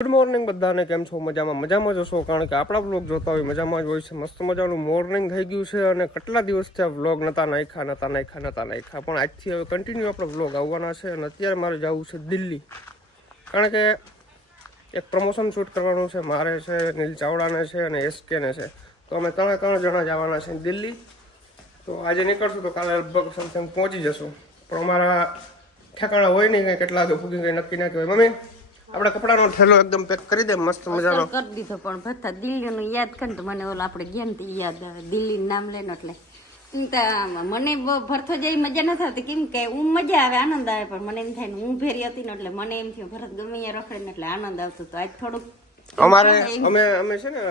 Good morning બધાને, કેમ છો? મજામાં? મજામાં જ હશો? કારણ કે આપણા વ્લોગ જોતા હોય, મજામાં જ હોય છે. મસ્ત મજાનું મોર્નિંગ થઈ ગયું છે અને કેટલા દિવસથી આ વ્લોગ નતા નાખ્યા નતા નાખ્યા નતા નાખ્યા. પણ આજથી હવે કન્ટિન્યુ આપણા વ્લોગ આવવાના છે અને અત્યારે મારે જવું છે દિલ્હી. કારણ કે એક પ્રમોશન શૂટ કરવાનું છે, મારે છે, નીલ ચાવડાને છે અને એસકેને છે. તો અમે ત્રણે ત્રણ જણા જવાના છે દિલ્હી. તો આજે નીકળશું તો કાલે લગભગ સમથિંગ પહોંચી જશું. પણ અમારા ઠેકાણા હોય નહીં, કંઈ કેટલા વાગે કંઈ નક્કી ના કહેવાય. મમ્મી? આપણે કપડાનો થેલો એકદમ પેક કરી દે મસ્ત મજાનો. કરી દીધો પણ ભથ્થા દિલ્હીનું યાદ કરે તો મને ઓલા આપણે ગયા ને યાદ આવે દિલ્હીનું નામ લે ને એટલે મને ભરતો જેવી મજા નથી આવતી કેમ કે હું મજા આવે આનંદ આવે પણ મને એમ થાય ને હું ફેરી હતી ને એટલે મને એમ થયું ભરત ગમે રખડે ને એટલે આનંદ આવતો તો આજ થોડુંક અમારે અમે અમે છે ને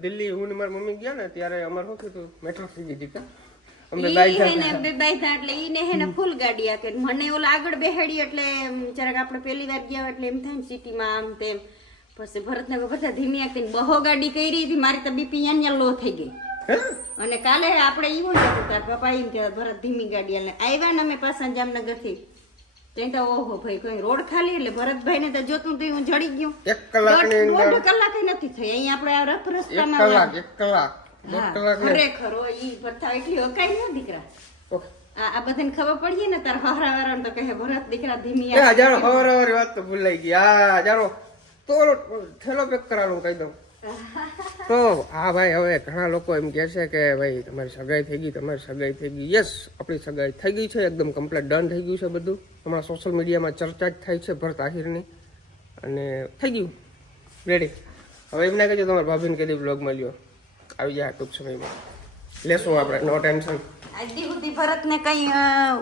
દિલ્હી હું ને મારી મમ્મી ગયા ને ત્યારે અમારે શું થયું મેટ્રો થઈ ગઈ હતી અમે ઈ હે ને બે બાઈધા એટલે ઈને હે ને ફૂલ ગાડી આપે મને ઓલા આગળ બેહાડી એટલે જરાક આપણે પહેલી વાર ગયા એટલે એમ થાય સિટીમાં આમ તેમ. પછી ભરતને બધા ધીમી આખી બહો ગાડી કરી હતી મારી તો બીપી અહીંયા લો થઈ ગઈ. અને કાલે આપણે એવું તાર પપ્પા એમ કે ભરત ધીમી ગાડી એટલે આવ્યા ને અમે પાછા જામનગરથી ત્યાં તો ઓહો ભાઈ કોઈ રોડ ખાલી એટલે ભરતભાઈ ને તો જોતું તો હું જડી ગયું. એક કલાક દોઢ કલાક નથી થઈ. અહીંયા આપણે આ રફ રસ્તા રસ્તામાં કલાક એક કલાક. ને ખરેખર ઈ ભરથા એટલી હકાય ન દીકરા. આ આ બધાને ખબર પડીએ ને તાર હહરા વાળાને તો કહે ભરત દીકરા ધીમી આ હજારો વાત તો ભૂલાઈ ગઈ. આ હજારો તો થેલો પેક કરાવું કહી દઉં. તો હા ભાઈ હવે ઘણા લોકો એમ કહે છે કે ભાઈ તમારી સગાઈ થઈ ગઈ તમારી સગાઈ થઈ ગઈ. યસ આપણી સગાઈ થઈ ગઈ છે એકદમ કમ્પ્લીટ ડન થઈ ગયું છે બધું. હમણાં સોશિયલ મીડિયામાં ચર્ચા જ થાય છે ભરત આહિરની. અને થઈ ગયું. રેડી હવે એમને કહેજો તમારા ભાભીને કદી બ્લોગ મળ્યો આવી જાય ટૂંક સમયમાં. લેશું આપણે નો ટેન્શન. આજથી સુધી ભરતને કંઈ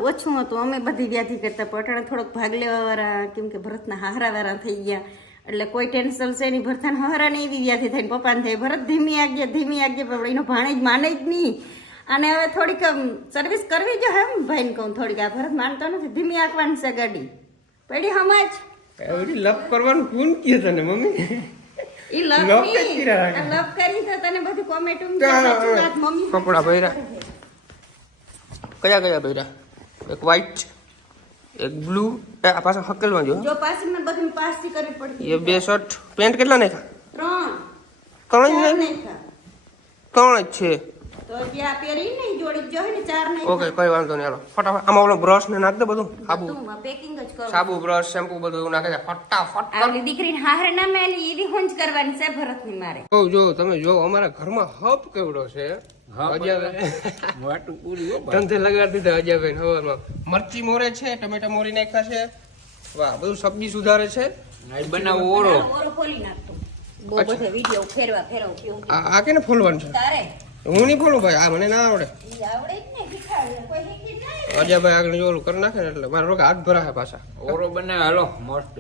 ઓછું હતું. અમે બધી વ્યાધિ કરતા પણ અટાણે થોડોક ભાગ લેવાવાળા કેમ કે ભરતના હારાવાળા થઈ ગયા. એટલે કોઈ ટેન્શન છે નહીં. ભરતાને હાહરા ને એવી વ્યાધિ થઈને પપ્પાને થઈ ભરત ધીમી આગળ ધીમી આગળ પણ એનો ભાણે જ માને જ નહીં. અને હવે થોડીક સર્વિસ કરવી જો એમ ભાઈને કહું થોડીક. આ ભરત માનતો નથી. ધીમી આંકવાની છે ગાડી. પડી હમાજ લપ કરવાનું કોણ કહે તને મમ્મી? ઈ લવ લવ કરી તો તને બધું કોમેન્ટ મમ્મી. કપડા ભર્યા. કયા કયા ભર્યા? એક વ્હાઈટ એક બ્લુ આ પાછા હકેલમાં જો. જો પાછી મને બધું પાસથી કરવી પડતી. એ બે શર્ટ. પેન્ટ કેટલા નાખ્યા? ત્રણ. ત્રણ? નાખ્યા. ત્રણ જ છે. તો જે આ પહેરી ને ઈ જોડી જો હે ને ચાર નહીં ઓકે કઈ વાંધો નહીં હાલો. ફટાફટ આમાં ઓલો બ્રશ ને નાખ દે બધું સાબુ. પેકિંગ જ કરું. સાબુ બ્રશ શેમ્પુ બધું એવું નાખે છે. ફટાફટ. આવલી દીકરીને હારે ના મેલી ઈવી હોંજ કરવાની છે ભરતની મારે. જો જો તમે જો અમારા ઘરમાં હપ કેવડો છે. અજાવે વાટું પૂરી હો ધંધે લગાડી દીધા અજાવે હવારમાં. મરચી મોરે છે ટમેટા મોરી નાખ્યા છે. વાહ બધું સબ્જી સુધારે છે. બનાવો ઓરો ઓરો ખોલી નાખતો. બહુ બધે વીડિયો ફેરવા ફેરવ આ આ કેને ફોલવાનું છે? તારે? હું નહીં બોલું ભાઈ આ મને ના આવડે. અજય આવડે જ ને શીખાડે કોઈ શીખી જાય અજયભાઈ આગળ ઓલું કરી નાખે ને એટલે મારો હાથ ભરાશે પાછા. ઓરો બને હાલો મસ્ત.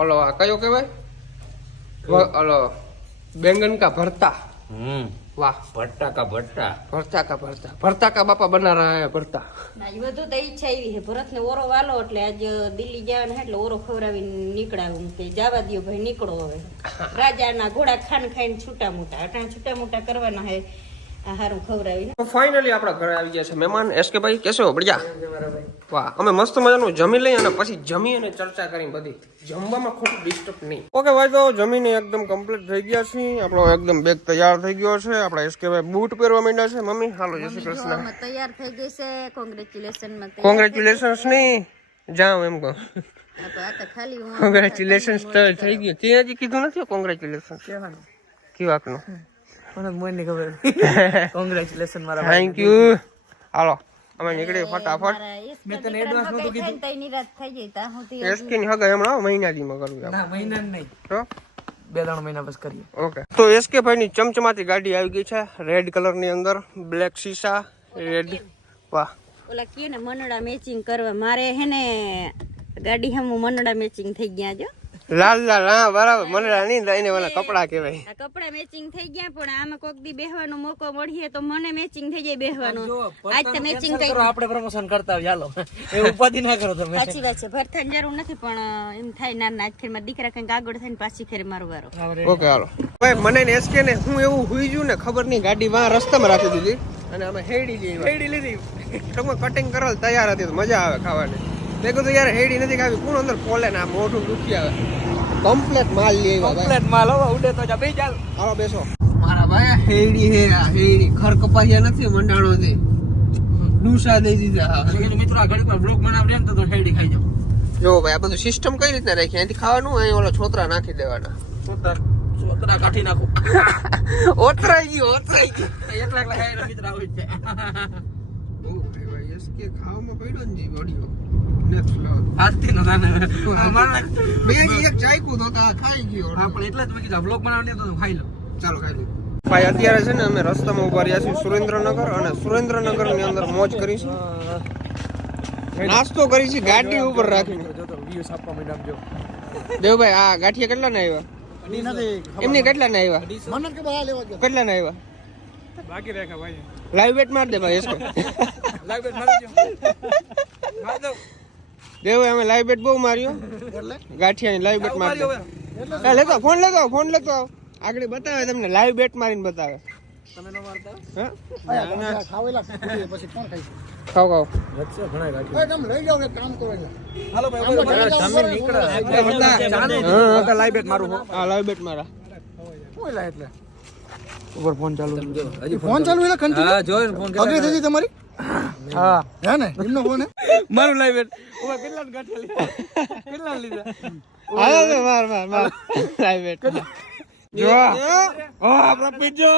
ઓલો આ કયો કહેવાય? ઓલો બેંગન કા ભરતા. હમ. વાહ. ભરતા કા ભરતા. ભરતા કા ભરતા. ભરતા કા બાપા બના રહ્યા હે ભરતા. ના બધું તો ઈચ્છા આવી છે ભરતને ઓરો વાલો એટલે આજ દિલ્હી જવાનું હે એટલે ઓરો ખવડાવીને નીકળાવું કે જવા દયો ભાઈ નીકળો હવે. રાજાના ઘોડા ખાન ખાઈને છૂટા મોટા અટાણે છૂટા મોટા કરવાના હે. હારું ખવડાવીને. તો ફાઇનલી આપણા ઘરે આવી ગયા છે મહેમાન. એસકે ભાઈ કેસો બઢિયા? વાહ અમે મસ્ત મજાનું જમી લઈ અને પછી જમી અને ચર્ચા કરી બધી. જમવામાં ખોટું ડિસ્ટર્બ નહીં. ઓકે ભાઈ તો જમીને એકદમ કમ્પ્લીટ થઈ ગયા છે આપણો એકદમ બેગ તૈયાર થઈ ગયો છે. આપણા એસકે ભાઈ બૂટ પહેરવા માંડ્યા છે. મમ્મી હાલો જય શ્રી કૃષ્ણ. તૈયાર થઈ ગઈ છે. કોંગ્રેચ્યુલેશન કોંગ્રેચ્યુલેશન્સ નહીં. જાઉં એમ કહો. આ તો કોંગ્રેચ્યુલેશન્સ થઈ ગયું. તે હજી કીધું નથી કોંગ્રેચ્યુલેશન કેવાકનું મને મને ખબર. કોંગ્રેચ્યુલેશન મારા થેન્ક યુ હાલો અમે નીકળી ફટાફટ. મેં તને એડવાન્સ કીધું. થઈ એસકે ની હગા હમણાં મહિનાજીમાં કરવું આપણે. ના મહિના નહીં. તો? બે ત્રણ મહિના પછી કરીએ. ઓકે. તો એસકે ભાઈ ની ચમચમાતી ગાડી આવી ગઈ છે રેડ કલરની અંદર બ્લેક શીશા રેડ વાહ. ઓલા કે ને મનડા મેચિંગ કરવા. મારે હે ને ગાડી હમ મનડા મેચિંગ થઈ ગયા જો. લાલ લાલ હા બરાબર. મને નહીં એને ઓલા કપડા કહેવાય. કપડા મેચિંગ થઈ ગયા પણ આમાં કોક દી બેહવાનો મોકો મળીએ તો મને મેચિંગ થઈ જાય બેહવાનું. આજ તો મેચિંગ થઈ કરો આપણે પ્રમોશન કરતા આવીએ, ચાલો એ ઉપાધિ ના કરો તમે. સાચી વાત છે ભરથાની જરૂર નથી પણ એમ થાય ના ના આજમાં દીકરા કંઈક આગળ થઈને પાછી ખેર મારો વારો ઓકે હાલો. ભાઈ મને ને એસકે ને હું એવું હુઈ જુ ને ખબર નહીં ગાડી વાં રસ્તામાં રાખી દીધી. અને અમે હેડી લઈ હેડી લીધી. તમે કટિંગ કરો તૈયાર હતી તો મજા આવે ખાવાની. મેં કીધું યાર હેડી નથી ખાવી. કોણ અંદર ફોલે ને આ મોઢું દુખી આવે? કમ્પ્લેટ માલ લઈ આવ્યા કમ્પ્લેટ માલ હવે ઉડે તો જા. બે ચાલ. હાલો બેસો. મારા ભાઈ હેડી હેરા હેડી. ખર કપાસિયા નથી મંડાણો છે ડૂસા દઈ દીધા હા. મિત્રો આ ઘડી પર બ્લોગ બનાવ ને તો હેડી ખાઈ જાવ જો ભાઈ આ બધું સિસ્ટમ કઈ રીતના રાખી? અહીંથી ખાવાનું અહીં ઓલા છોતરા નાખી દેવાના. છોતરા સોતરા કાઢી નાખો. ઓતરાઈ ગયો ઓતરાઈ ગયો. એટલા એટલા મિત્ર આવી છે. ખાવામાં પડ્યો ને જી બોડીઓ નેક્સ્ટ લેવલ આજથી નો તાને મારા બે એક તો ખાઈ ગયો હા પણ એટલે જ મેં કીધું બ્લોગ તો ખાઈ લો ચાલો ખાઈ લો ભાઈ અત્યારે છે ને અમે રસ્તામાં ઊભા રહ્યા છીએ સુરેન્દ્રનગર અને સુરેન્દ્રનગરની અંદર મોજ કરીશું નાસ્તો કરીશું ગાડી ઉપર રાખીને. દેવભાઈ આ ગાંઠિયા કેટલા ના આવ્યા? એમની કેટલા ના આવ્યા? કેટલા ના આવ્યા? બાકી રેખા ભાઈ. લાઈવ બેટ માર દે ભાઈ એસકો. લાઈવ બેટ મારી દો. મારી દો અમે લાઈવ બેટ બહુ માર્યો. ગાંઠિયાની લાઈવ બેટ માર્યો લેતો ફોન લેતો ફોન લેતો. આગળ બતાવે તમને લાઈવ બેટ મારીને બતાવે. તમે નો મારતા? હા? ખાવ ખાવ. હાલો ભાઈ તમે નીકળો. હા, હા લાઈવ બેટ મારું લાઈવ બેટ મારા. ફોન ચાલુ ફોન ચાલુ તમારી? હા. હે ને? એમનો ફોન મારું લાઈવ બેટ ઓય કેટલા ગાંઠિયા લીધા? કેટલા લીધા હાલો માર માર માર. લાઈવ બેટ જો. ઓ આપણા પીજો.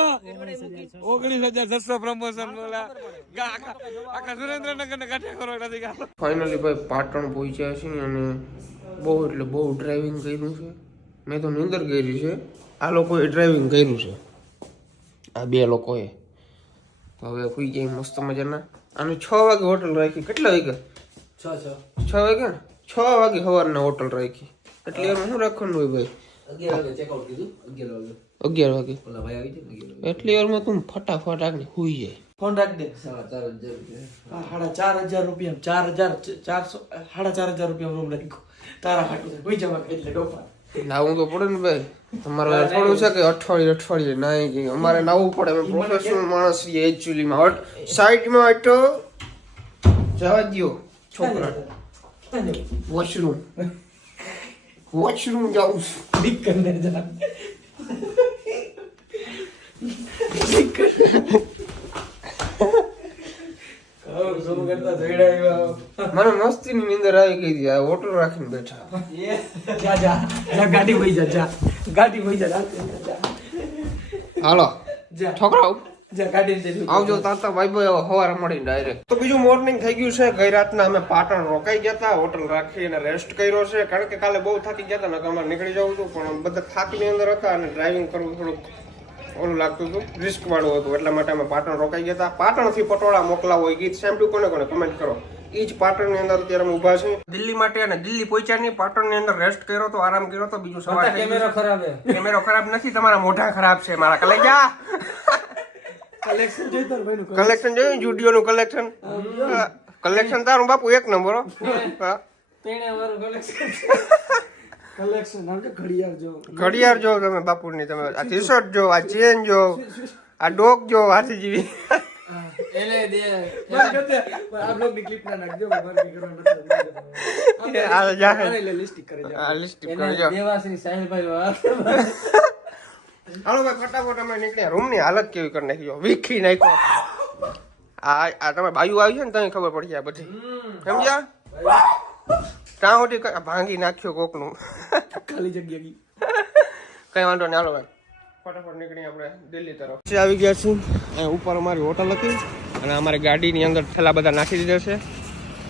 ઓગણીસ હજાર છસો પ્રમોશન બોલા. આખા સુરેન્દ્રનગર ને કાંઠે કરો નથી ગા ફાઇનલી ભાઈ પાટણ પહોંચ્યા છે અને બહુ એટલે બહુ ડ્રાઇવિંગ કર્યું છે. મેં તો નિંદર કરી છે. આ લોકોએ ડ્રાઇવિંગ કર્યું છે. આ બે લોકોએ. તો હવે કોઈ જાય મસ્ત મજાના. અને છ વાગે હોટલ રાખી. કેટલા વાગે છ છ. છ વાગે ને છ વાગે સવારના હોટલ રાખી. એટલે એમાં શું રાખવાનું હોય ભાઈ? અગિયાર વાગે ચેકઆઉટ કીધું. અગિયાર વાગે. અગિયાર વાગે. ઓલા ભાઈ આવી જાય એટલી વારમાં તું ફટાફટ આગળ સુઈ જાય. ફોન રાખ દે. સાડા ચાર હજાર રૂપિયા. સાડા ચાર હજાર રૂપિયા ચાર હજાર ચારસો સાડા ચાર હજાર રૂપિયા રૂમ રાખ્યો. તારા હાટું. કોઈ જવા એટલે ડોફા. તો પડે ને ભાઈ. તમારે થોડું છે કે અઠવાડિયે અઠવાડિયે? નાઈ કે અમારે નાવું પડે. અમે પ્રોફેશનલ માણસ છીએ એકચ્યુઅલીમાં સાઈડમાં હટો. જવા દ્યો છોકરા. વોશરૂમ વોશરૂમ જાઉં છું. દીક મસ્તી ની મને નીંદર આવી ગઈ હતી. હોટલ રાખીને બેઠા. જા જા. જા ગાડી વહી જા જા. ગાડી વહી જા હાલો. જા. આવજો તાતા ભાઈ ભાઈ સવારે મળી ડાયરેક્ટ તો બીજું મોર્નિંગ થઈ ગયું છે. ગઈ રાતના અમે પાટણ રોકાઈ ગયા હતા. હોટલ રાખી અને રેસ્ટ કર્યો છે. કારણ કે કાલે બહુ થાકી ગયા હતા નકર અમારે નીકળી જવું હતું પણ બધા થાકની અંદર હતા અને ડ્રાઇવિંગ કરવું થોડુંક ઓલું લાગતું હતું રિસ્ક વાળું હતું એટલા માટે અમે પાટણ રોકાઈ ગયા હતા. પાટણથી પટોળા મોકલાવો હોય ગીત સાંભળ્યું? કોને કોને? કમેન્ટ કરો. એ જ પાટણની અંદર અત્યારે અમે ઊભા છીએ. દિલ્હી માટે અને દિલ્હી પહોંચ્યા નહીં પાટણની અંદર રેસ્ટ કર્યો તો આરામ કર્યો તો બીજું સવારે કેમેરો ખરાબ કેમેરો ખરાબ નથી તમારા મોઢા ખરાબ છે મારા કલેજા કલેક્શન જોયું કલેક્શન જોયું? જુડિયો નું કલેક્શન કલેક્શન તારું બાપુ એક નંબર હો. કલેક્શન કલેક્શન ઘડિયાળ જો. ઘડિયાળ જો તમે બાપુની તમે આ ટી શર્ટ જો આ ચેન જો આ ડોક જો હાથી જીવી એને દે. આ બ્લોગની ક્લિપ ના નાખજો બાકી કરવાનો આ જાહે. એટલે લિસ્ટિક કરી જા આ લિપસ્ટિક કરજો દેવાસી સાહેલભાઈ હાલો ભાઈ ફટાફટ અમે નીકળ્યા. રૂમની હાલત કેવી કરી નાખ્યો જો વીખી નાખ્યો. આ આ તમે બાયુ આવી છે ને તમે ખબર પડી જાય બધી. સમજ્યા? ત્યાં સુધી ક- ભાંગી નાખ્યો કોકનું. ખાલી જગ્યા કઈ વાંધો નહીં હાલો ભાઈ. ફટાફટ નીકળી આપણે દિલ્હી તરફ. આવી ગયા છીએ. અહીંયા ઉપર અમારી હોટલ હતી. અને અમારી ગાડીની અંદર થેલા બધા નાખી દીધા છે.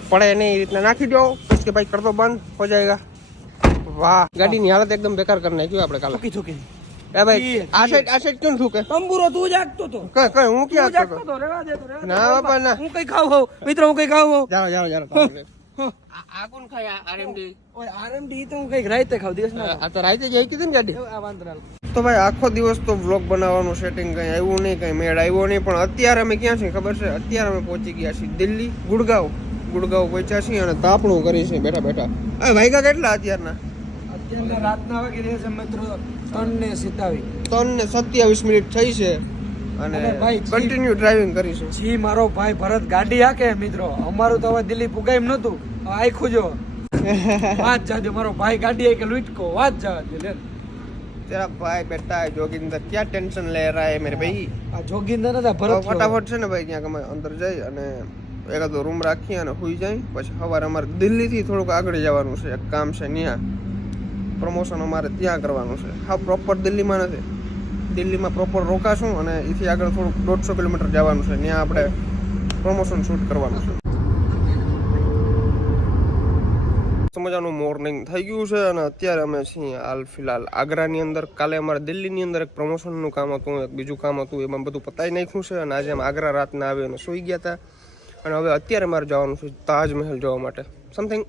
પડે નહીં એ રીતના નાખી દો. કે ભાઈ કરતો બંધ હો જાયગા. વાહ. ગાડીની હાલત એકદમ બેકાર કરી નાખ્યું આપણે કાલે. ચોકી ચોકી. એ ભાઈ આ સાઈડ આ સાઈડ કેમ થૂકે? તંબુરો તું જાગતો તો. કઈ કઈ હું ક્યાં જાગતો તો રેવા દે તો ના બાપા ના. હું કઈ ખાવ મિત્રો હું કઈ ખાવ જાઓ જાઓ જાઓ આ ખાય? આરએમડી ઓય આરએમડી તો હું કંઈક રાઈતે ખાવ દિવસ ના આ તો રાતે જઈ કીધી ને ગાડી? આ વાંધો તો ભાઈ આખો દિવસ તો વ્લોગ બનાવવાનું સેટિંગ કઈ આવ્યું નહીં કઈ મેળ આવ્યો નહીં પણ અત્યારે અમે ક્યાં છીએ ખબર છે? અત્યારે અમે પહોંચી ગયા છીએ દિલ્હી ગુડગાંવ. ગુડગાંવ પહોંચ્યા છીએ અને તાપણું કરી છે બેઠા બેઠા. હવે વાગ્યા કેટલા અત્યારના? અત્યારના રાતના વાગે છે મિત્રો ત્રણ ને સિત્તાવી ત્રણ ને સત્યાવીસ મિનિટ થઈ છે. અને અને ભાઈ, જી- કન્ટિન્યુ ડ્રાઇવિંગ કરીશું જી મારો ભાઈ ભરત ગાડી હાકે મિત્રો અમારું તો હવે દિલ્હી પુગાઈમ નતું હવે આખું જો વાત જાજે મારો ભાઈ ગાડી આઈ કે લૂટકો વાત જાજે લે तेरा भाई बेटा है जोगिंदर क्या टेंशन ले रहा है मेरे भाई આ જોગિંદર નતા હવે ભરત ફટાફટ છે ને ભાઈ ત્યાં અમે અંદર જઈ અને એકાદો રૂમ રાખી અને સુઈ જાય પછી સવારે અમારે દિલ્હીથી થોડુંક આગળ જવાનું છે એક કામ છે ત્યાં પ્રમોશન અમારે ત્યાં કરવાનું છે હા પ્રોપર દિલ્હીમાં નથી દિલ્હીમાં પ્રોપર રોકાશું અને એથી આગળ થોડુંક દોઢસો કિલોમીટર જવાનું છે. ત્યાં આપણે પ્રમોશન શૂટ કરવાનું છે. મજાનું મોર્નિંગ થઈ ગયું છે અને અત્યારે અમે છીએ હાલ ફિલહાલ આગ્રાની અંદર. કાલે અમારે દિલ્હીની અંદર એક પ્રમોશનનું કામ હતું, એક બીજું કામ હતું, એમાં બધું પતાવી નાખ્યું છે અને આજે અમે આગ્રા રાતના આવી અને સૂઈ ગયા હતા. અને હવે અત્યારે મારે જવાનું છે તાજમહેલ જોવા માટે. સમથિંગ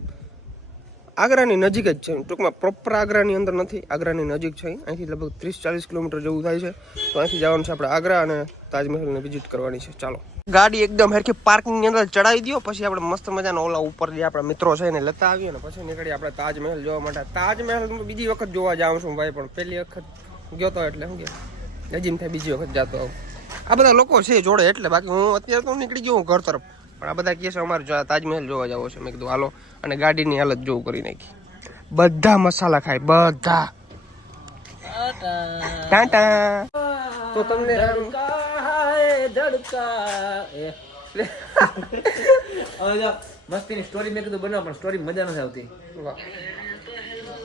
આગ્રાની નજીક જ છે. ટૂંકમાં પ્રોપર આગ્રાની અંદર નથી. આગ્રાની નજીક છે. અહીંથી લગભગ ત્રીસ ચાલીસ કિલોમીટર જેવું થાય છે. તો અહીંથી જવાનું છે આપણે આગ્રા અને તાજમહેલને વિઝિટ કરવાની છે. ચાલો. ગાડી એકદમ હરખી પાર્કિંગની અંદર ચડાવી દો પછી આપણે મસ્ત મજાના ઓલા ઉપર જે આપણા મિત્રો છે એને લેતા આવીએ ને પછી નીકળી આપણે તાજમહેલ જોવા માટે. તાજમહેલ બીજી વખત જોવા જાઉં છું ભાઈ, પણ પહેલી વખત ગયો તો એટલે શું કે નજીમ થાય બીજી વખત જતો આવું. આ બધા લોકો છે જોડે એટલે બાકી હું અત્યારે તો નીકળી ગયો હું ઘર તરફ. પણ આ બધા કહે છે અમારે જો- તાજમહેલ જોવા જવો છે મેં કીધું હાલો. અને ગાડીની હાલત જોવું કરી નાખી. બધા મસાલા ખાય બધા. ટાટા. તો તમને મસ્તીની સ્ટોરી મેં કીધું બનાવ પણ સ્ટોરી મજા નથી આવતી.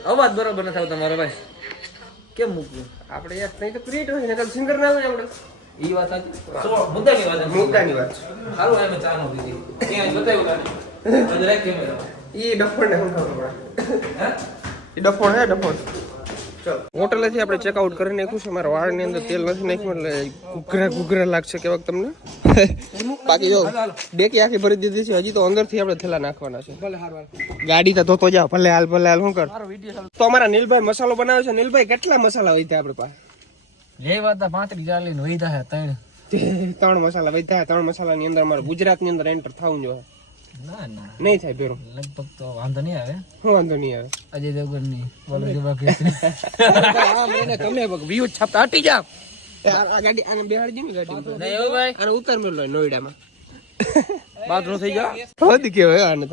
અવાજ બરોબર નથી આવતો મારો ભાઈ. કેમ મૂકવું? આપણે યાર નહીં તો ક્રિએટ હોય ને સિંગર ના હોય આપણે. ઈ વાત સાચી? મુદ્દાની વાત મુદ્દાની વાત સારું એમ ચા નો દીધી ત્યાં બતાવ્યું કાલે. ગુજરાત કેમેરા. એ ડફોણ ને સમજાવવું હે? એ ડફોણ હે ડફોણ હોટલેથી આપણે ચેકઆઉટ કરી નાખ્યું છે મારા વાળની અંદર તેલ નથી નાખ્યું એટલે ઘૂઘરા ઘૂઘરા લાગશે કેવાક તમને. બાકી જો ડેકી આખી ભરી દીધી છે હજી તો અંદરથી આપણે થેલા નાખવાના છે. ગાડી તો ધોતો જાવ ભલે હાલ ભલે હાલ શું કર. તો અમારા નીલભાઈ મસાલો બનાવે છે નીલભાઈ કેટલા મસાલા હોય ત્યાં આપણે પાસે? લેવા હતા પાંત્રીસ ચાલીને વૈધા હે ત્રણ. ત્રણ મસાલા વધ્યા ત્રણ મસાલાની અંદર અમારે ગુજરાતની અંદર એન્ટર થવું જોઈએ ના ના. નહીં થાય ભેરો. લગભગ તો વાંધો નહીં આવે. શું વાંધો નહીં આવે? અજય દેવગનની બોલો જેવા કે તમે વ્યૂ છાપતા હટી જાવ આ ગાડી આને બેહાડી દે ને ગાડી નહીં ભાઈ. ઉતાર મેલો નોઈડામાં. બાથરૂમ થઈ જાવ હદ કેવાય આને.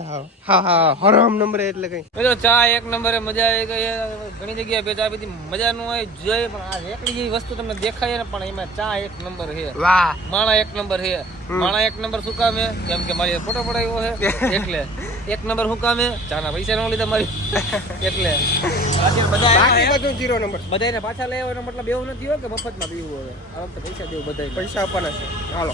હા હા. હરામ નંબરે એટલે કઈ. પેલો ચા એક નંબરે મજા આવી ગઈ. ઘણી જગ્યાએ બે ચા પીધી મજા નું હોય જોઈએ પણ આ એકલી જેવી વસ્તુ તમને દેખાય ને પણ એમાં ચા એક નંબર છે. વાહ. માણા એક નંબર છે. માણા એક નંબર શું કામ? કેમ કે મારી ફોટો પડાવ્યો છે. એટલે એક નંબર શું કામ? ચા ચાના પૈસા ન લીધા મારી. એટલે બાકી બધું જીરો નંબર બધાને પાછા લઈ આવ્યો મતલબ એવું નથી હો કે મફતમાં પીવું હવે. આ વખતે પૈસા દેવું બધા પૈસા આપવાના છે. હાલો.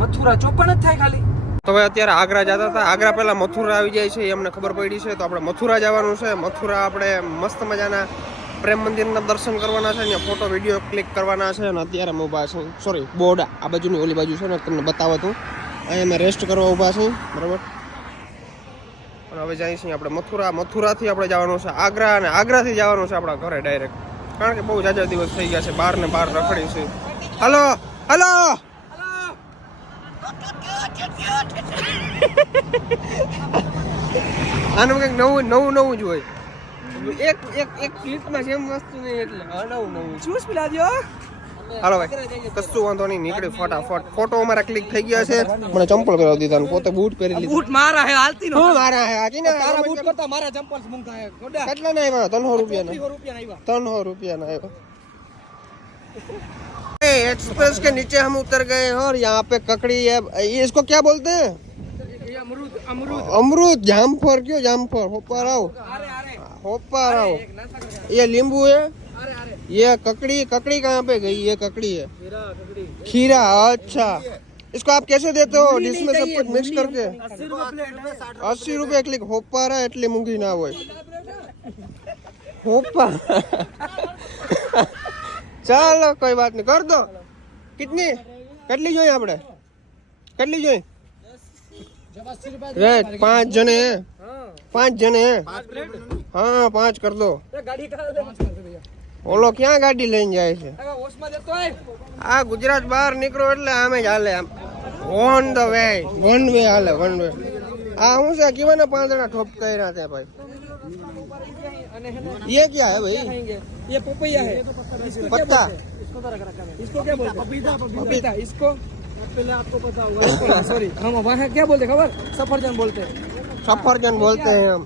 મથુરા ચોપન જ થાય ખાલી. તો હવે અત્યારે આગ્રા જતા હતા. આગ્રા પહેલા મથુરા આવી જાય છે એમને ખબર પડી છે. તો આપણે મથુરા જવાનું છે. મથુરા આપણે મસ્ત મજાના પ્રેમ મંદિરના દર્શન કરવાના છે અને ફોટો, વીડિયો ક્લિક કરવાના છે અને અત્યારે અમે ઊભા છું સોરી બોર્ડ આ બાજુની ઓલી બાજુ છે ને, તમને બતાવવા તું અહીંયા અમે રેસ્ટ કરવા ઊભા છું બરાબર? અને હવે જઈએ છીએ આપણે મથુરા. મથુરાથી આપણે જવાનું છે આગ્રા અને આગ્રાથી જવાનું છે આપણા ઘરે ડાયરેક્ટ કારણ કે બહુ જાજા દિવસ થઈ ગયા છે બહાર ને બહાર રખડી છે હલો હલો આનું કંઈક નવું નવું નવું જ હોય. એક એક એક ક્લિપમાં જેમ વસ્તુ નહીં એટલે નવું નવું. ચૂસ પીલાજો. હાલો ભાઈ કશું વાંધો નહીં નીકળે ફટાફટ. ફોટો અમારા ક્લિક થઈ ગયા છે. મને ચંપલ પહેરાવી દીધા પોતે બૂટ પહેરી લીધી. બૂટ મારા હે હાલતી નો મારા હે? આજી ને? તારા બૂટ કરતા મારા ચંપલ મૂંગા હે. કેટલા ના આવ્યા? 300 રૂપિયા ના 300 રૂપિયા ના આવ્યા. 300 રૂપિયા ના આવ્યા. एक्सप्रेस के नीचे हम उतर गए हैं और यहाँ पे ककड़ी है ये इसको क्या बोलते हैं અમૃત અમૃત अमरूद जामफर क्यों जामफर होपर आओ અરે અરે होपर आओ ये नींबू है અરે અરે ये ककड़ी ककड़ी कहाँ पे गई ये ककड़ी है मेरा ककड़ी खीरा अच्छा इसको आप कैसे देते हो डिश में सब कुछ मिक्स करके 80 રૂપિયા પ્લેટ अस्सी रुपए क्लिक होपारा એટલી મૂંગી ના હોય હોપા ચાલો, કોઈ વાત નહીં. કર દો. કેટલી કેટલી જોઈએ આપણે? કેટલી જોઈએ રેટ પાંચ જણે. પાંચ જણે. હા, પાંચ કર દો. ઓલો ક્યાં ગાડી લઈને જાય છે? આ ગુજરાત બહાર નીકળો એટલે આમે જ હાલે આમ. On the way one way હાલે વન વે આ હું છે? કેવાના પાંદડા ઠોપ કર્યા ત્યાં ભાઈ. ये क्या है भाई ये पपैया है पत्ता इसको तो रख रखा है इसको क्या बोलते हैं पपीता पपीता इसको पहले आपको पता होगा सॉरी हम वहाँ क्या बोलते हैं खबर सफरजन बोलते हैं सफरजन बोलते हैं हम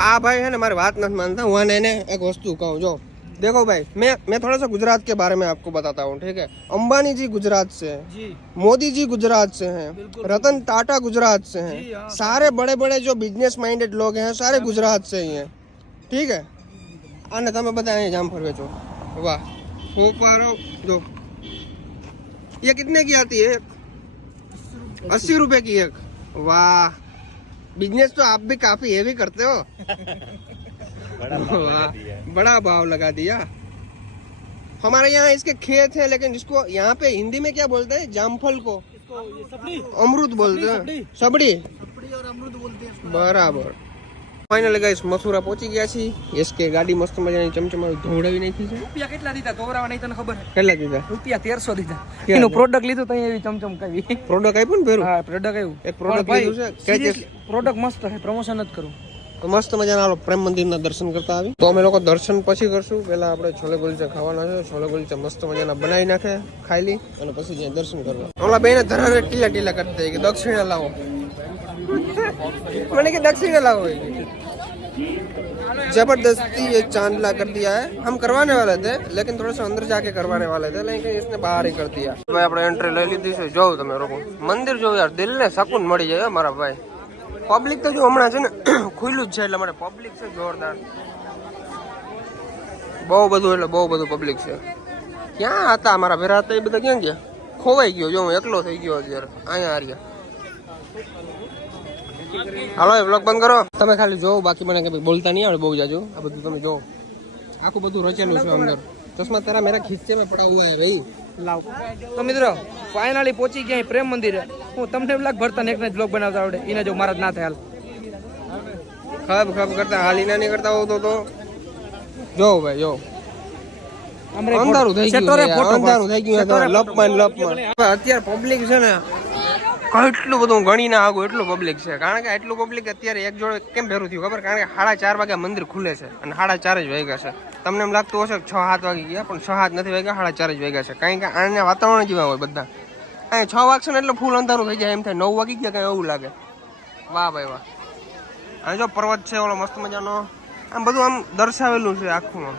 आ भाई है ना हमारी बात नहीं मानता हुआ ने एक वस्तु कहूँ जो देखो भाई मैं मैं थोड़ा सा गुजरात के बारे में आपको बताता हूँ ठीक है अंबानी जी गुजरात से हैं मोदी जी गुजरात से हैं रतन टाटा गुजरात से हैं सारे बड़े बड़े जो बिजनेस माइंडेड लोग हैं सारे गुजरात से ही हैं ठीक है આને તમે બધા અહીંયા જામફળ વેચો વાહ ફોપારો જો ये कितने की आती है अस्सी रुपए की एक वाह बिजनेस तो आप भी काफी हेवी करते हो वाह बड़ा भाव लगा दिया हमारे यहाँ इसके खेत है लेकिन इसको यहाँ पे हिंदी में क्या बोलते हैं जामफल को अमरूद बोलते हैं सबड़ी બરાબર ફાઇનલી ગાઈસ મથુરા પહોંચી ગયા છીએ એસકે ગાડી મસ્ત મજાની ચમચમાવી ધોવડાવી નાખી છે રૂપિયા કેટલા દીધા ધોવરાવા નહીં તને ખબર કેટલા દીધા રૂપિયા તેરસો દીધા ક્યાં એનું પ્રોડક્ટ લીધું તો એવી ચમચમકાવી પ્રોડક્ટ આપ્યું ને ભેરું હા પ્રોડક્ટ આવ્યું એક product લીધું છે? કઈ તે- પ્રોડક્ટ મસ્ત છે પ્રમોશન જ કરું તો મસ્ત મજાના હાલો પ્રેમ મંદિરના દર્શન કરતા આવી તો અમે લોકો દર્શન પછી કરશું પહેલા આપણે છોલે કુલચા ખાવાના છે છોલે કુલચા મસ્ત મજાના બનાવી નાખે ખાઈ લી અને પછી જાય દર્શન કરવા ઓલા બેને ધરારે ટીલા ટીલા કરતા હોય કે દક્ષિણા લાવો मैंने कि दक्षिणा लाओ जबरदस्ती ये चांदला कर दिया है हम करवाने वाले थे लेकिन थोड़ा सा अंदर जाके करवाने वाले थे लेकिन इसने बाहर ही कर दिया ભાઈ આપણે એન્ટ્રી લઈ લીધી છે જોઉં તમે લોકો મંદિર જોઉં યાર દિલને શકૂન મળી જાય હો મારા ભાઈ પબ્લિક તો જો હમણાં છે ને ખુલ્લું જ છે એટલે મારે પબ્લિક છે જોરદાર. બહુ બધું એટલે બહુ બધું પબ્લિક છે. ક્યાં હતા અમારા ભેરા? હતા એ બધા ક્યાં ગયા? ખોવાઈ ગયો. જો હું એકલો થઈ ગયો અત્યારે. અહીંયા હાર્યા. હાલો, એ બ્લોગ બંધ કરો. તમે ખાલી જોવો, બાકી મને કે બોલતા નહીં આવડે બહુ જાજો. આ બધું તમે જોવો. આખું બધું રચેલું છે અંદર. ચશ્મા તારા મેરા ખીચે મેં પડા હુઆ ભાઈ લાવ. તો મિત્રો ફાઇનલી પહોંચી ગયા પ્રેમ મંદિરે. હું તમને લાગ ભરતા એકને જ બ્લોગ બનાવતા આવડે. એને જો મારા ના થાય હાલ. ખબ ખબ કરતા હાલી ના નહીં કરતા હોતો તો જો ભાઈ જો. અંધારું થઈ ગયું અંધારું થઈ ગયું છે, લપમાં લપમાં અત્યારે પબ્લિક છે ને એટલું બધું ગણી ના આગું એટલું પબ્લિક છે. કારણ કે એટલું પબ્લિક અત્યારે એક જોડે કેમ ભેરું થયું ખબર? કારણ કે સાડા ચાર વાગ્યા મંદિર ખુલે છે અને સાડા ચાર જ વાગ્યા છે. તમને એમ લાગતું હશે છ સાત વાગી ગયા, પણ છ સાત નથી વાગ્યા, સાડા ચાર જ વાગ્યા છે. કારણ કે આણને વાતાવરણ જેવા હોય બધા. અહીંયા છ વાગશે ને એટલે ફૂલ અંધારું થઈ જાય એમ થાય. નવ વાગી ગયા કંઈ એવું લાગે. વાહ ભાઈ વાહ. અને જો પર્વત છે, ઓલો મસ્ત મજાનો. આમ બધું આમ દર્શાવેલું છે આખું આમ.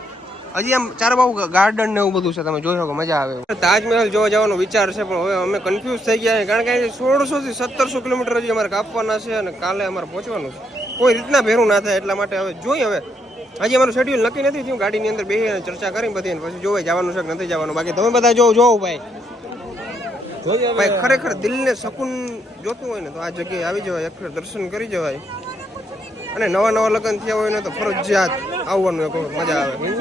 હજી આમ ચાર બાજુ ગાર્ડન ને એવું બધું છે, તમે જોઈ શકો, મજા આવે તાજમહેલ જોવા જવાનો વિચાર છે, પણ હવે અમે કન્ફ્યુઝ થઈ ગયા કારણ કે સોળસો થી સત્તરસો કિલોમીટર હજી અમારે કાપવાના છે અને કાલે અમારે પહોંચવાનું છે. કોઈ રીતના ભેરું ના થાય એટલા માટે હવે જોઈએ હવે. હજી અમારું શેડ્યુલ નક્કી નથી થયું. ગાડીની અંદર બેસીને ચર્ચા કરી બધી પછી જોવે જવાનું છે કે નથી જવાનું. બાકી તમે બધા જોવો જોવો ભાઈ. ભાઈ ખરેખર દિલને શકુન જોતું હોય ને તો આ જગ્યાએ આવી જવાય એક દર્શન કરી જવાય. અને નવા નવા લગ્ન થયા હોય ને તો ફરજિયાત આવવાનું એક મજા આવે.